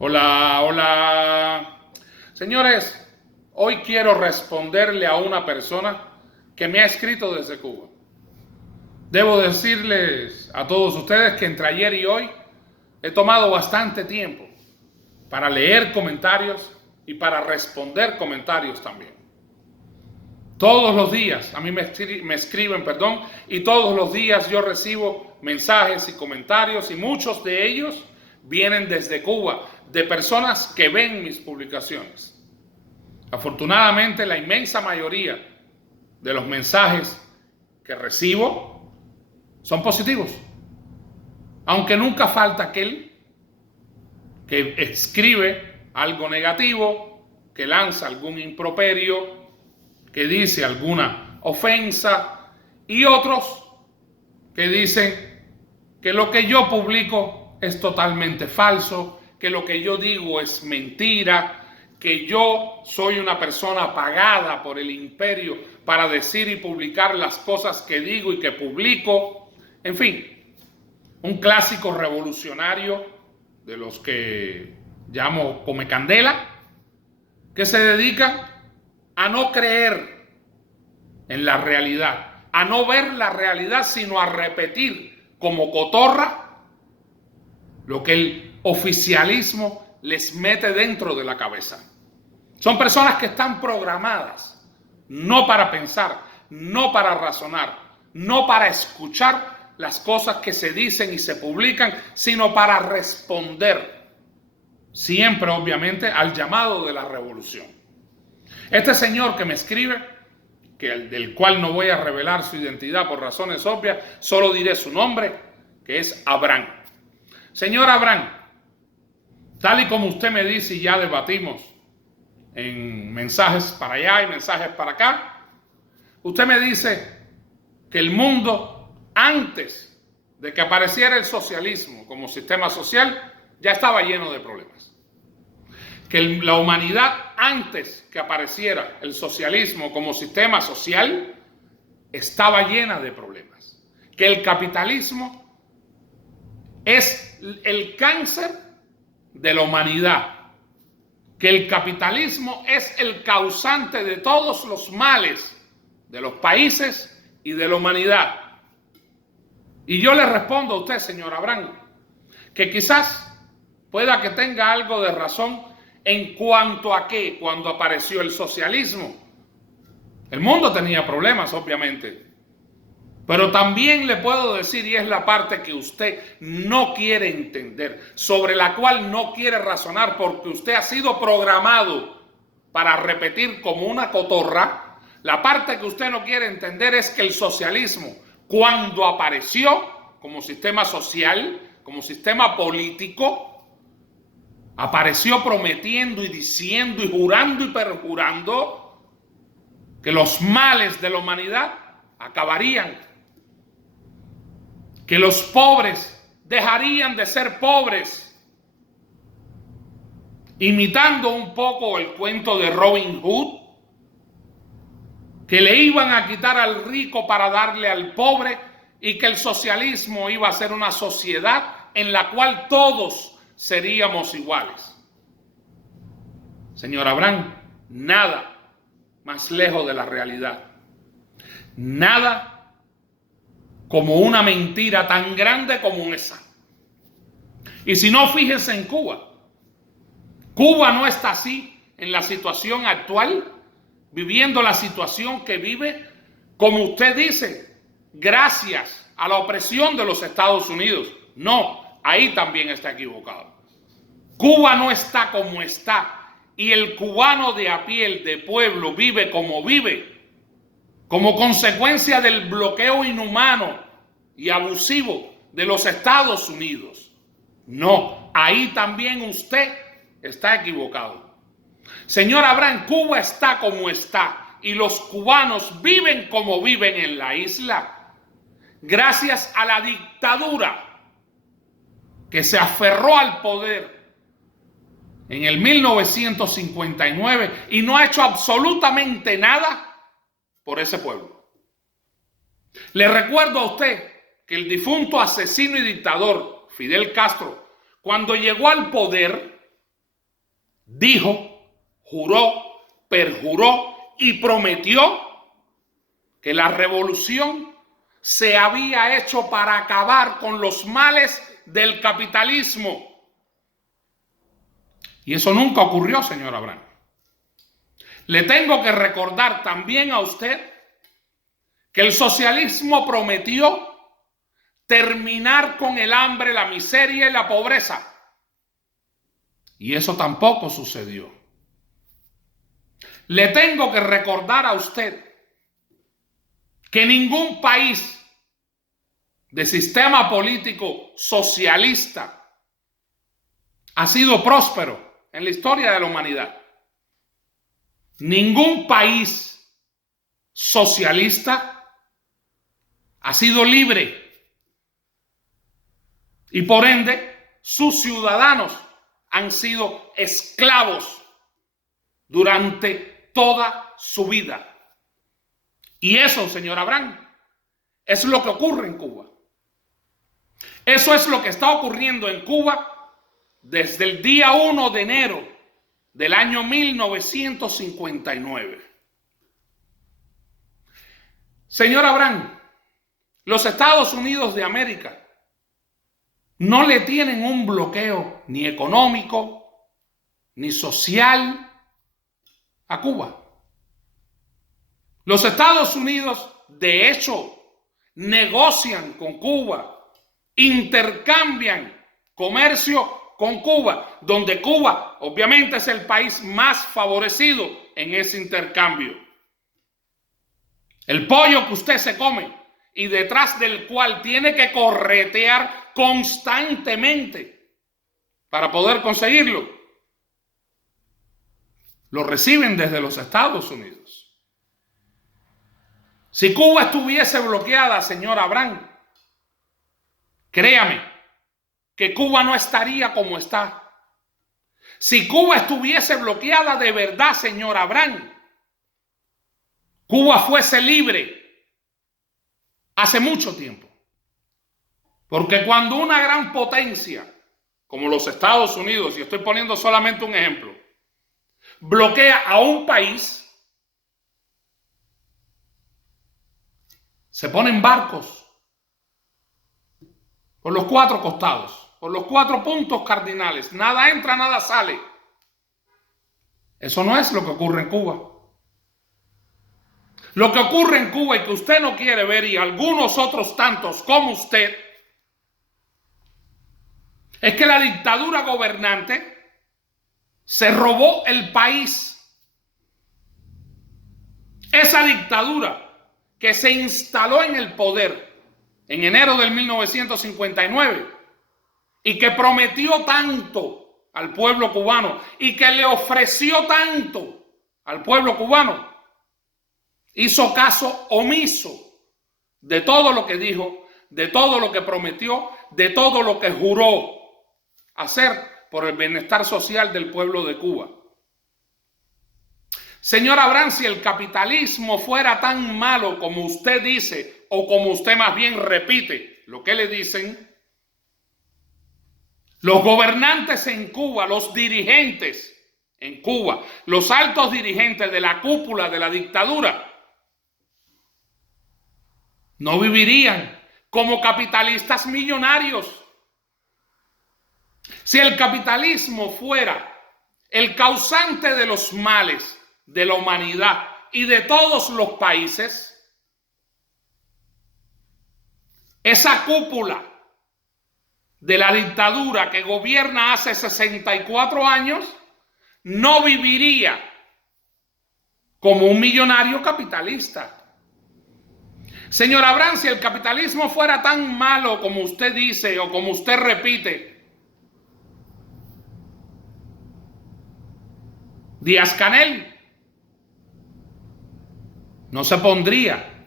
Hola, hola. Señores, hoy quiero responderle a una persona que me ha escrito desde Cuba. Debo decirles a todos ustedes que entre ayer y hoy he tomado bastante tiempo para leer comentarios y para responder comentarios también. Todos los días a mí me escriben, y todos los días yo recibo mensajes y comentarios y muchos de ellos vienen desde Cuba, de personas que ven mis publicaciones. Afortunadamente, la inmensa mayoría de los mensajes que recibo son positivos, aunque nunca falta aquel que escribe algo negativo, que lanza algún improperio, que dice alguna ofensa, y otros que dicen que lo que yo publico es totalmente falso, que lo que yo digo es mentira, que yo soy una persona pagada por el imperio para decir y publicar las cosas que digo y que publico. En fin, un clásico revolucionario de los que llamo come candela, que se dedica a no creer en la realidad, a no ver la realidad, sino a repetir como cotorra lo que el oficialismo les mete dentro de la cabeza. Son personas que están programadas no para pensar, no para razonar, no para escuchar las cosas que se dicen y se publican, sino para responder siempre, obviamente, al llamado de la revolución. Este señor que me escribe, del cual no voy a revelar su identidad por razones obvias, solo diré su nombre, que es Abraham. Señor Abraham, tal y como usted me dice y ya debatimos en mensajes para allá y mensajes para acá, usted me dice que el mundo, antes de que apareciera el socialismo como sistema social, ya estaba lleno de problemas. Que la humanidad, antes que apareciera el socialismo como sistema social, estaba llena de problemas. Que el capitalismo es el cáncer de la humanidad. Que el capitalismo es el causante de todos los males de los países y de la humanidad. Y yo le respondo a usted, señor Abraham, que quizás pueda que tenga algo de razón en cuanto a que cuando apareció el socialismo, el mundo tenía problemas, obviamente. Pero también le puedo decir, y es la parte que usted no quiere entender, sobre la cual no quiere razonar, porque usted ha sido programado para repetir como una cotorra, la parte que usted no quiere entender es que el socialismo, cuando apareció como sistema social, como sistema político, apareció prometiendo y diciendo y jurando y perjurando que los males de la humanidad acabarían, que los pobres dejarían de ser pobres, imitando un poco el cuento de Robin Hood, que le iban a quitar al rico para darle al pobre y que el socialismo iba a ser una sociedad en la cual todos seríamos iguales. Señor Abraham, nada más lejos de la realidad. Nada como una mentira tan grande como esa. Y si no, fíjense en Cuba. Cuba no está así en la situación actual, viviendo la situación que vive, como usted dice, gracias a la opresión de los Estados Unidos. No, ahí también está equivocado. Cuba no está como está. Y el cubano de a pie, de pueblo, vive como vive, como consecuencia del bloqueo inhumano y abusivo de los Estados Unidos. No, ahí también usted está equivocado. Señor Abraham, Cuba está como está y los cubanos viven como viven en la isla, gracias a la dictadura que se aferró al poder en el 1959 y no ha hecho absolutamente nada por ese pueblo. Le recuerdo a usted que el difunto asesino y dictador Fidel Castro, cuando llegó al poder, dijo, juró, perjuró y prometió que la revolución se había hecho para acabar con los males del capitalismo. Y eso nunca ocurrió, señor Abraham. Le tengo que recordar también a usted que el socialismo prometió terminar con el hambre, la miseria y la pobreza. Y eso tampoco sucedió. Le tengo que recordar a usted que ningún país de sistema político socialista ha sido próspero en la historia de la humanidad. Ningún país socialista ha sido libre y por ende sus ciudadanos han sido esclavos durante toda su vida. Y eso, señor Abraham, es lo que ocurre en Cuba. Eso es lo que está ocurriendo en Cuba desde el día 1 de enero del año 1959. Señor Abraham, los Estados Unidos de América no le tienen un bloqueo ni económico ni social a Cuba. Los Estados Unidos, de hecho, negocian con Cuba, intercambian comercio con Cuba, donde Cuba obviamente es el país más favorecido en ese intercambio. El pollo que usted se come y detrás del cual tiene que corretear constantemente para poder conseguirlo, lo reciben desde los Estados Unidos. Si Cuba estuviese bloqueada, señor Abraham, créame que Cuba no estaría como está. Si Cuba estuviese bloqueada de verdad, señor Abraham, Cuba fuese libre hace mucho tiempo. Porque cuando una gran potencia, como los Estados Unidos, y estoy poniendo solamente un ejemplo, bloquea a un país, se ponen barcos por los 4 costados, por los 4 puntos cardinales. Nada entra, nada sale. Eso no es lo que ocurre en Cuba. Lo que ocurre en Cuba y que usted no quiere ver, y algunos otros tantos como usted, es que la dictadura gobernante se robó el país. Esa dictadura que se instaló en el poder en enero del 1959 y que prometió tanto al pueblo cubano y que le ofreció tanto al pueblo cubano, hizo caso omiso de todo lo que dijo, de todo lo que prometió, de todo lo que juró hacer por el bienestar social del pueblo de Cuba. Señor Abraham, si el capitalismo fuera tan malo como usted dice, o como usted más bien repite lo que le dicen, los gobernantes en Cuba, los dirigentes en Cuba, los altos dirigentes de la cúpula de la dictadura, no vivirían como capitalistas millonarios. Si el capitalismo fuera el causante de los males de la humanidad y de todos los países, esa cúpula de la dictadura que gobierna hace 64 años no viviría como un millonario capitalista. Señor Abraham, si el capitalismo fuera tan malo como usted dice o como usted repite, Díaz-Canel no se pondría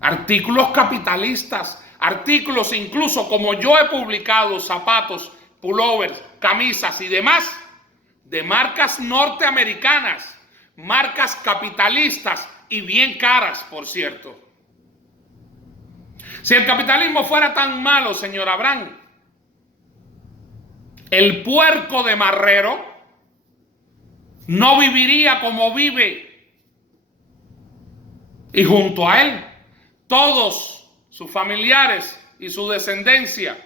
artículos capitalistas, artículos incluso como yo he publicado, zapatos, pullovers, camisas y demás, de marcas norteamericanas, marcas capitalistas y bien caras, por cierto. Si el capitalismo fuera tan malo, señor Abraham, el puerco de Marrero no viviría como vive. Y junto a él, todos sus familiares y su descendencia,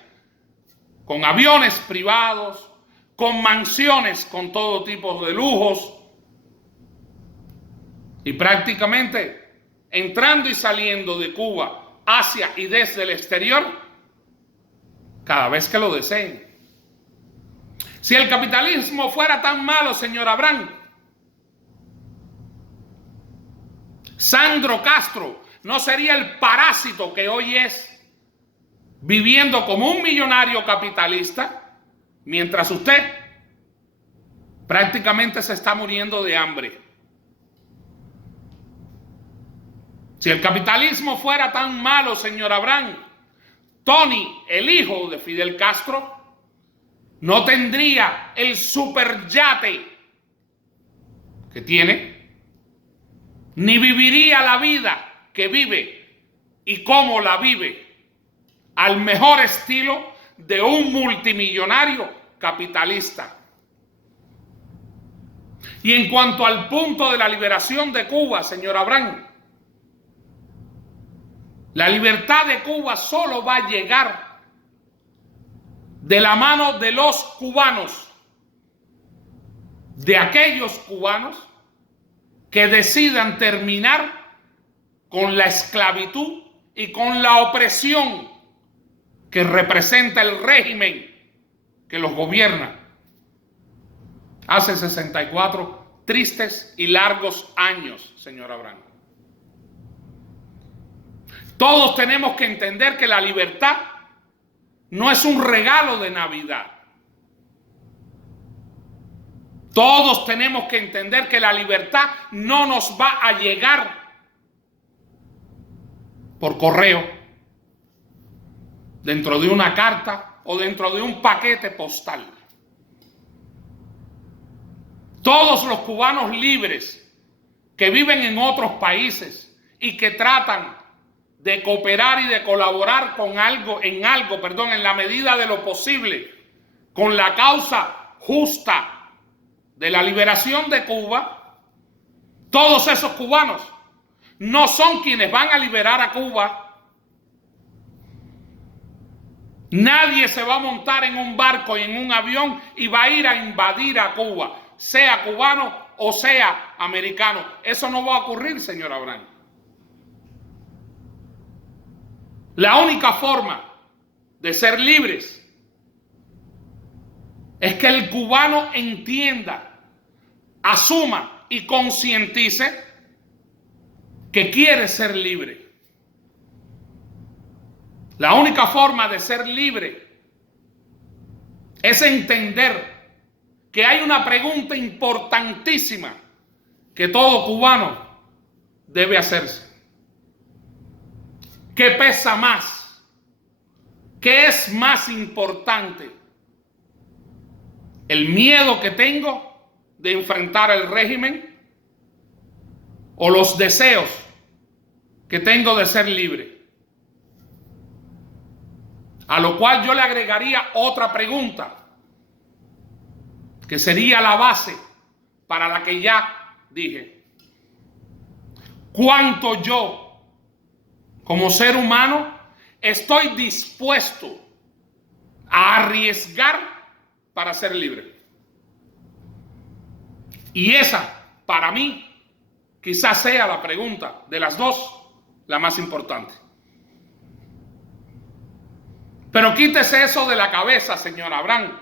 con aviones privados, con mansiones, con todo tipo de lujos, y prácticamente entrando y saliendo de Cuba hacia y desde el exterior, cada vez que lo deseen. Si el capitalismo fuera tan malo, señor Abraham, Sandro Castro no sería el parásito que hoy es, viviendo como un millonario capitalista, mientras usted prácticamente se está muriendo de hambre. Si el capitalismo fuera tan malo, señor Abraham, Tony, el hijo de Fidel Castro, no tendría el superyate que tiene, ni viviría la vida que vive y cómo la vive, al mejor estilo de un multimillonario capitalista. Y en cuanto al punto de la liberación de Cuba, señor Abraham, la libertad de Cuba solo va a llegar de la mano de los cubanos, de aquellos cubanos que decidan terminar con la esclavitud y con la opresión que representa el régimen que los gobierna hace 64 tristes y largos años, señor Abraham. Todos tenemos que entender que la libertad no es un regalo de Navidad. Todos tenemos que entender que la libertad no nos va a llegar por correo, dentro de una carta o dentro de un paquete postal. Todos los cubanos libres que viven en otros países y que tratan de cooperar y de colaborar en la medida de lo posible, con la causa justa de la liberación de Cuba, todos esos cubanos no son quienes van a liberar a Cuba. Nadie se va a montar en un barco y en un avión y va a ir a invadir a Cuba, sea cubano o sea americano. Eso no va a ocurrir, señor Abraham. La única forma de ser libres es que el cubano entienda, asuma y concientice que quiere ser libre. La única forma de ser libre es entender que hay una pregunta importantísima que todo cubano debe hacerse. ¿Qué pesa más? ¿Qué es más importante? ¿El miedo que tengo de enfrentar el régimen o los deseos que tengo de ser libre? A lo cual yo le agregaría otra pregunta, que sería la base para la que ya dije. ¿Cuánto yo, como ser humano, estoy dispuesto a arriesgar para ser libre? Y esa, para mí, quizás sea la pregunta de las dos, la más importante. Pero quítese eso de la cabeza, señor Abraham,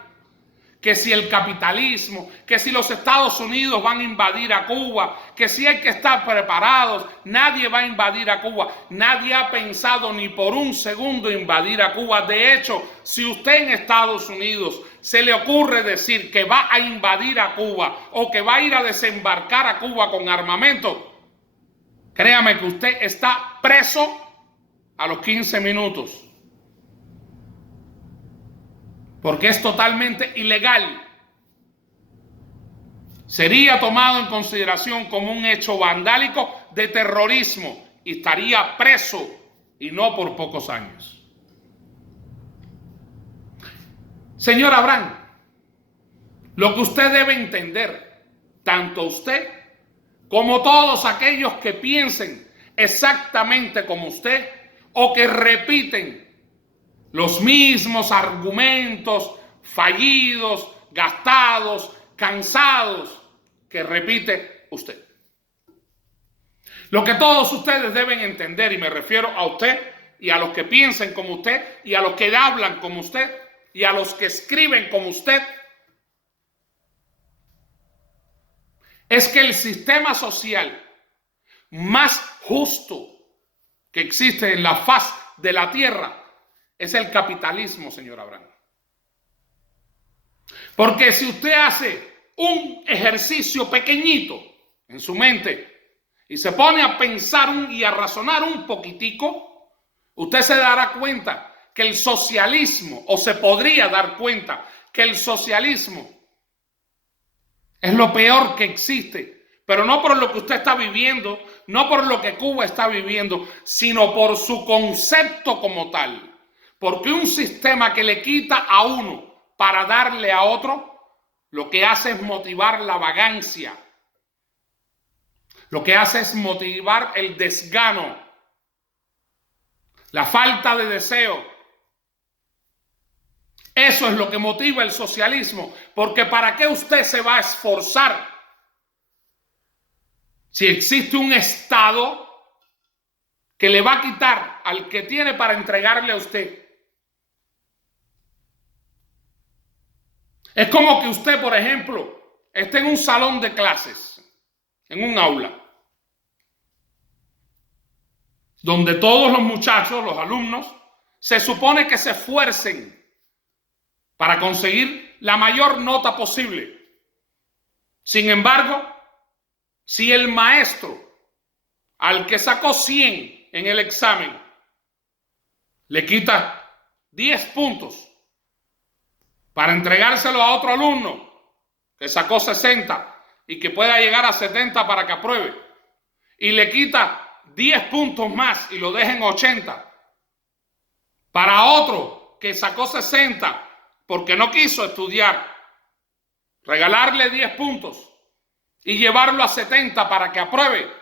que si el capitalismo, que si los Estados Unidos van a invadir a Cuba, que si hay que estar preparados. Nadie va a invadir a Cuba. Nadie ha pensado ni por un segundo invadir a Cuba. De hecho, si usted en Estados Unidos se le ocurre decir que va a invadir a Cuba o que va a ir a desembarcar a Cuba con armamento, créame que usted está preso a los 15 minutos. Porque es totalmente ilegal. Sería tomado en consideración como un hecho vandálico de terrorismo y estaría preso, y no por pocos años. Señor Abraham, Lo que usted debe entender, tanto usted como todos aquellos que piensen exactamente como usted o que repiten los mismos argumentos fallidos, gastados, cansados que repite usted. Lo que todos ustedes deben entender, y me refiero a usted y a los que piensen como usted y a los que hablan como usted y a los que escriben como usted, es que el sistema social más justo que existe en la faz de la tierra es el capitalismo, señor Abraham. Porque si usted hace un ejercicio pequeñito en su mente y se pone a pensar y a razonar un poquitico, usted se dará cuenta que el socialismo, o se podría dar cuenta que el socialismo es lo peor que existe, pero no por lo que usted está viviendo, no por lo que Cuba está viviendo, sino por su concepto como tal. Porque un sistema que le quita a uno para darle a otro, lo que hace es motivar la vagancia. Lo que hace es motivar el desgano, la falta de deseo. Eso es lo que motiva el socialismo, porque ¿para qué usted se va a esforzar si existe un Estado que le va a quitar al que tiene para entregarle a usted? Es como que usted, por ejemplo, esté en un salón de clases, en un aula, donde todos los muchachos, los alumnos, se supone que se esfuercen para conseguir la mayor nota posible. Sin embargo, si el maestro al que sacó 100 en el examen le quita 10 puntos para entregárselo a otro alumno que sacó 60 y que pueda llegar a 70 para que apruebe, y le quita 10 puntos más y lo deja en 80 para otro que sacó 60 porque no quiso estudiar, regalarle 10 puntos y llevarlo a 70 para que apruebe,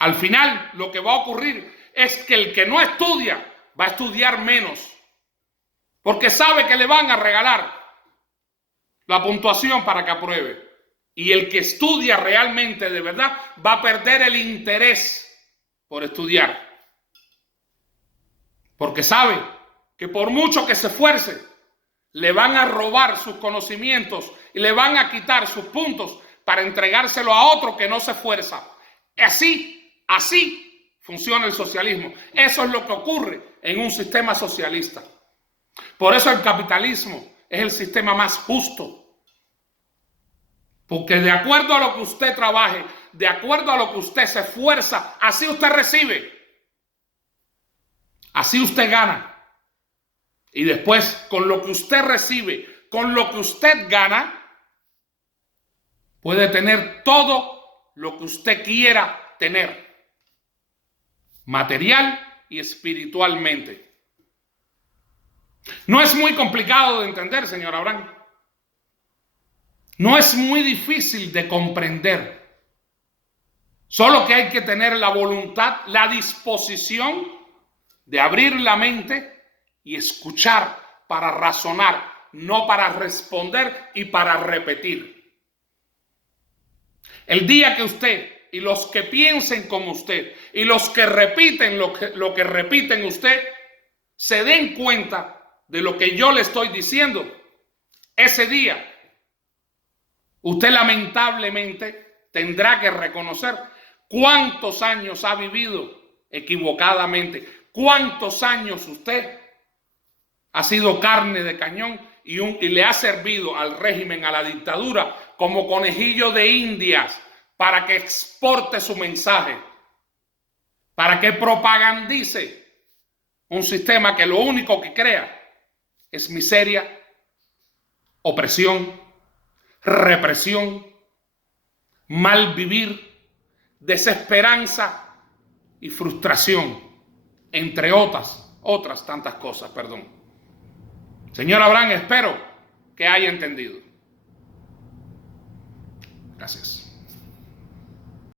al final lo que va a ocurrir es que el que no estudia va a estudiar menos, porque sabe que le van a regalar la puntuación para que apruebe. Y el que estudia realmente de verdad va a perder el interés por estudiar, porque sabe que por mucho que se esfuerce, le van a robar sus conocimientos y le van a quitar sus puntos para entregárselo a otro que no se esfuerza. Así funciona el socialismo. Eso es lo que ocurre en un sistema socialista. Por eso el capitalismo es el sistema más justo. Porque de acuerdo a lo que usted trabaje, de acuerdo a lo que usted se esfuerza, así usted recibe. Así usted gana. Y después, con lo que usted recibe, con lo que usted gana, puede tener todo lo que usted quiera tener, material y espiritualmente. No es muy complicado de entender, señor Abraham. No es muy difícil de comprender. Solo que hay que tener la voluntad, la disposición de abrir la mente y escuchar para razonar, no para responder y para repetir. El día que usted y los que piensen como usted y los que repiten lo que repiten usted se den cuenta de lo que yo le estoy diciendo, ese día usted lamentablemente tendrá que reconocer cuántos años ha vivido equivocadamente, cuántos años usted ha sido carne de cañón y le ha servido al régimen, a la dictadura, como conejillo de indias para que exporte su mensaje, para que propagandice un sistema que lo único que crea es miseria, opresión, represión, mal vivir, desesperanza y frustración, entre otras tantas cosas, perdón. Señor Abraham, espero que haya entendido. Gracias.